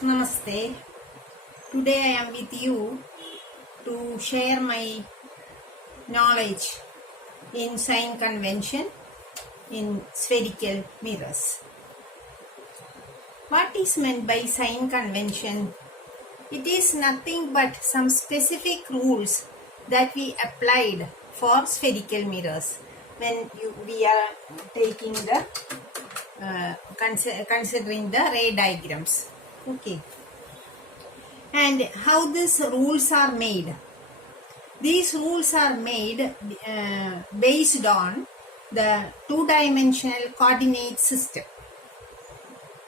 Namaste. Today I am with you to share my knowledge in sign convention in spherical mirrors. What is meant by sign convention? It is nothing but some specific rules that we applied for spherical mirrors when we are taking the considering the ray diagrams. Okay. And how these rules are made? These rules are made based on the two-dimensional coordinate system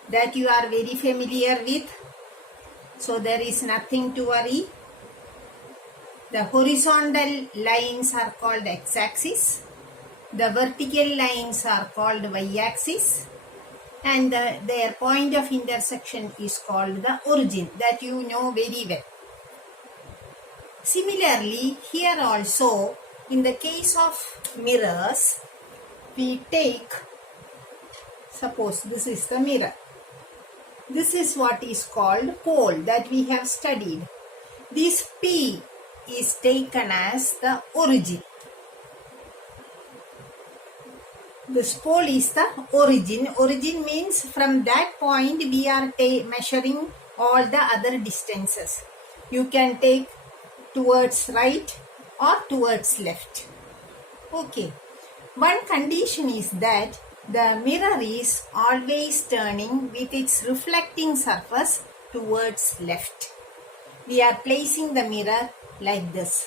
that you are very familiar with. So there is nothing to worry. The horizontal lines are called x-axis. The vertical lines are called y-axis. And their point of intersection is called the origin, that you know very well. Similarly, here also, in the case of mirrors, we take, suppose this is the mirror. This is what is called pole that we have studied. This P is taken as the origin. This pole is the origin. Origin means from that point we are measuring all the other distances. You can take towards right or towards left. Okay. One condition is that the mirror is always turning with its reflecting surface towards left. We are placing the mirror like this.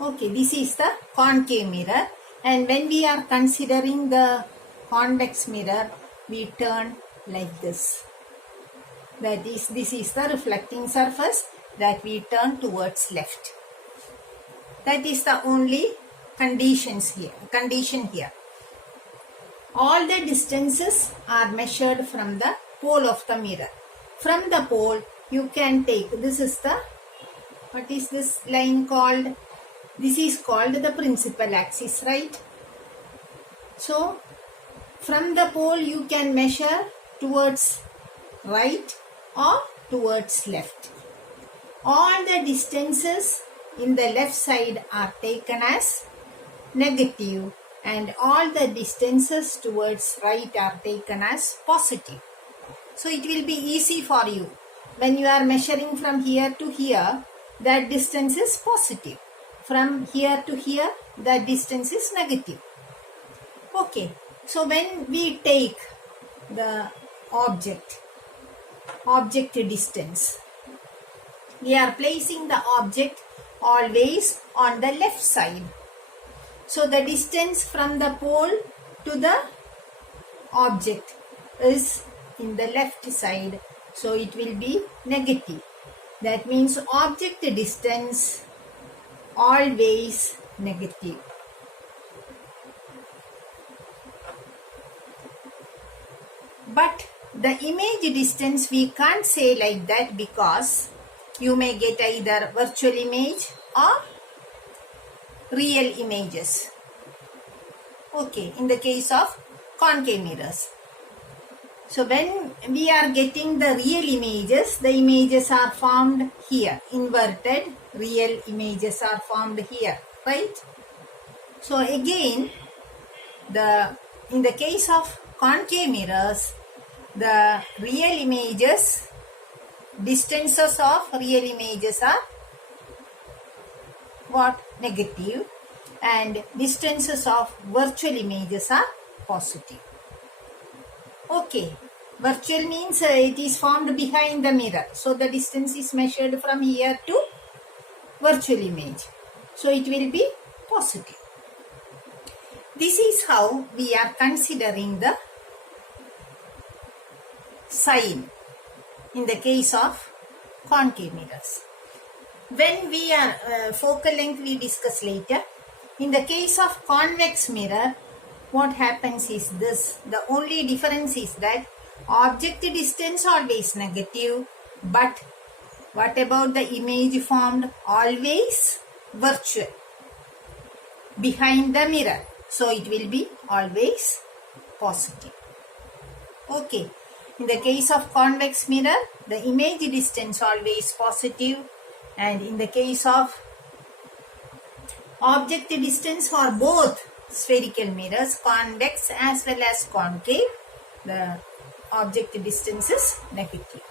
Okay, this is the concave mirror, and when we are considering the convex mirror, we turn like this. That is, this is the reflecting surface that we turn towards left. That is the only condition here. All the distances are measured from the pole of the mirror. From the pole, you can take, this is the, what is this line called? This is called the principal axis, right? So, from the pole you can measure towards right or towards left. All the distances in the left side are taken as negative and all the distances towards right are taken as positive. So, it will be easy for you. When you are measuring from here to here, that distance is positive. From here to here, the distance is negative. Okay, so when we take the object distance, we are placing the object always on the left side. So the distance from the pole to the object is in the left side. So it will be negative. That means object distance always negative. But the image distance we can't say like that because you may get either virtual image or real images. Okay, in the case of concave mirrors. So when we are getting the real images, the images are formed here. Inverted real images are formed here, right? So again, in the case of concave mirrors, the real images, distances of real images are what? Negative, and distances of virtual images are positive. Okay, virtual means it is formed behind the mirror. So the distance is measured from here to virtual image. So it will be positive. This is how we are considering the sign in the case of concave mirrors. When we are focal length we discuss later. In the case of convex mirror, what happens is this. The only difference is that object distance always negative, but what about the image formed? Always virtual behind the mirror. So it will be always positive. Okay. In the case of convex mirror, the image distance always positive, and in the case of object distance for both spherical mirrors, convex as well as concave, the object distance is negative.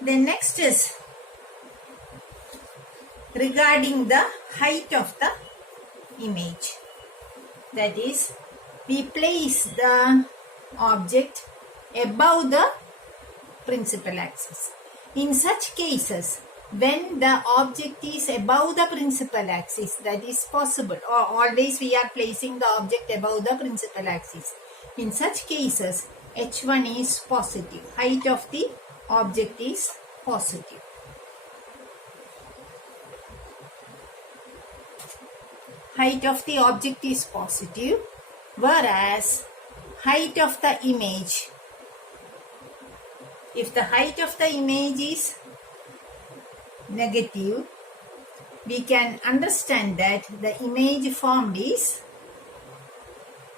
Then next is regarding the height of the image. That is, we place the object above the principal axis. In such cases, when the object is above the principal axis, that is possible, or always we are placing the object above the principal axis. In such cases, h1 is positive. Height of the object is positive. Height of the object is positive, whereas height of the image, if the height of the image is negative, we can understand that the image formed is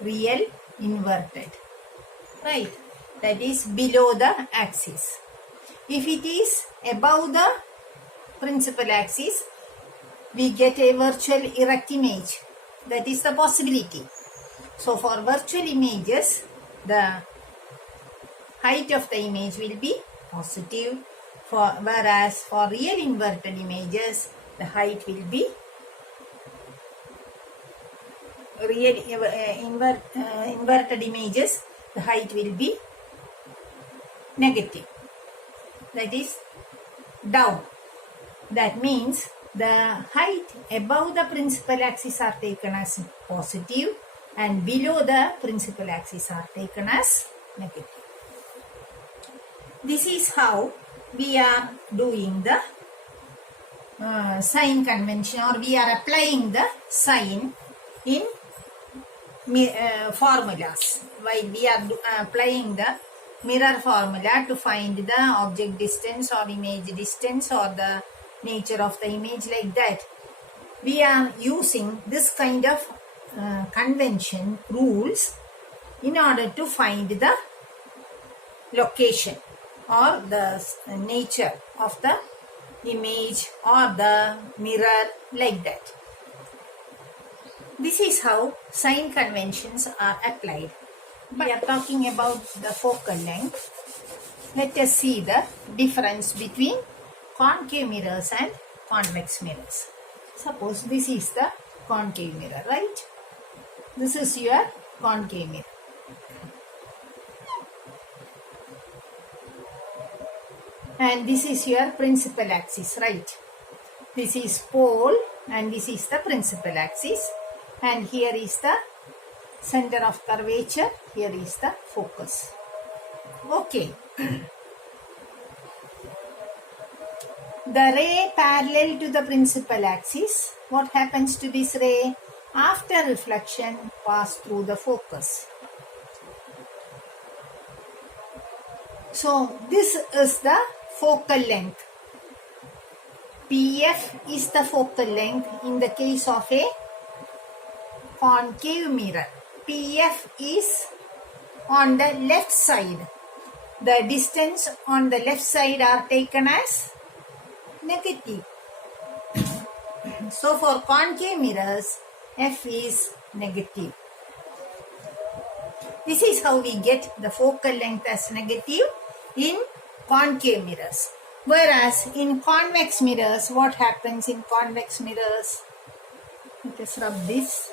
real inverted, right? That is below the axis. If it is above the principal axis, we get a virtual erect image. That is the possibility. So for virtual images, the height of the image will be positive, whereas for real inverted images, the height will be inverted images, the height will be negative. That is down. That means the height above the principal axis are taken as positive and below the principal axis are taken as negative. This is how we are doing the sign convention, or we are applying the sign in formulas. While we are applying the mirror formula to find the object distance or image distance or the nature of the image, like that, we are using this kind of convention rules in order to find the location or the nature of the image or the mirror, like that. This is how sign conventions are applied. We are talking about the focal length. Let us see the difference between concave mirrors and convex mirrors. Suppose this is the concave mirror, right? This is your concave mirror. And this is your principal axis, right? This is pole and this is the principal axis. And here is the center of curvature. Here is the focus. Okay. The ray parallel to the principal axis. What happens to this ray? After reflection, pass through the focus. So this is the focal length. PF is the focal length in the case of a concave mirror. PF is on the left side. The distance on the left side are taken as negative. So for concave mirrors, F is negative. This is how we get the focal length as negative in concave mirrors. Whereas in convex mirrors, what happens in convex mirrors? Let us rub this.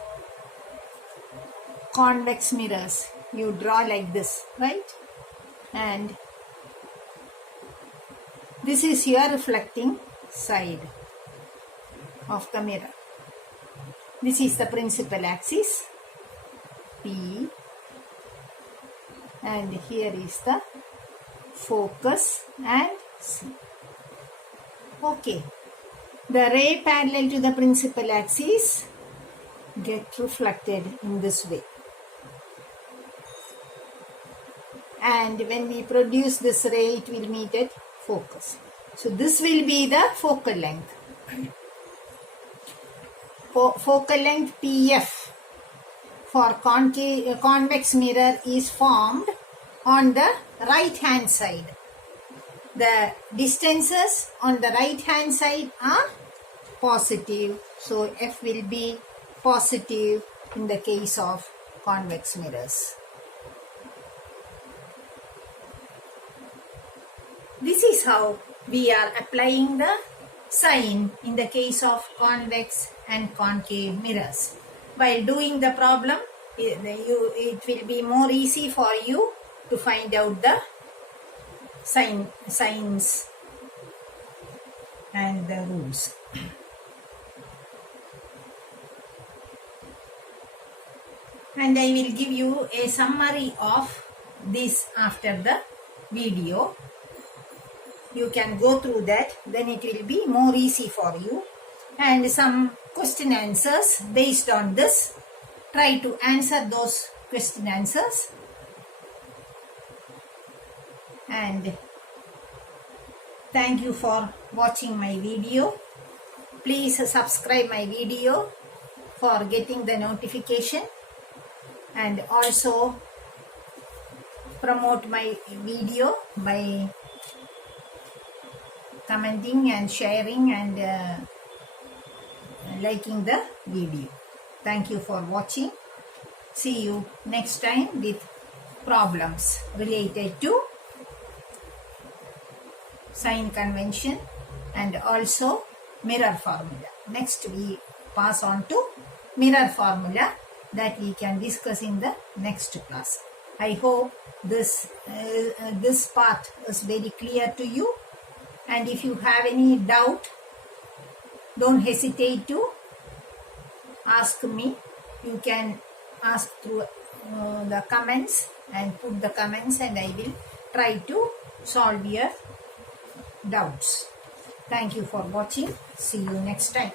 Convex mirrors, you draw like this, right? And this is your reflecting side of the mirror. This is the principal axis, P, and here is the focus and C. Okay. The ray parallel to the principal axis get reflected in this way. And when we produce this ray, it will meet at focus. So this will be the focal length. Focal length PF for convex mirror is formed on the right hand side. The distances on the right hand side are positive. So F will be positive in the case of convex mirrors. This is how we are applying the sign in the case of convex and concave mirrors. While doing the problem, it will be more easy for you to find out the signs and the rules. And I will give you a summary of this after the video. You can go through that, then it will be more easy for you. And some question answers based on this. Try to answer those question answers. And thank you for watching my video. Please subscribe my video for getting the notification, and also promote my video by commenting and sharing and liking the video. Thank you for watching. See you next time with problems related to sign convention and also mirror formula. Next we pass on to mirror formula that we can discuss in the next class. I hope this part is very clear to you, and if you have any doubt, don't hesitate to ask me. You can ask through the comments and put the comments, and I will try to solve your doubts. Thank you for watching. See you next time.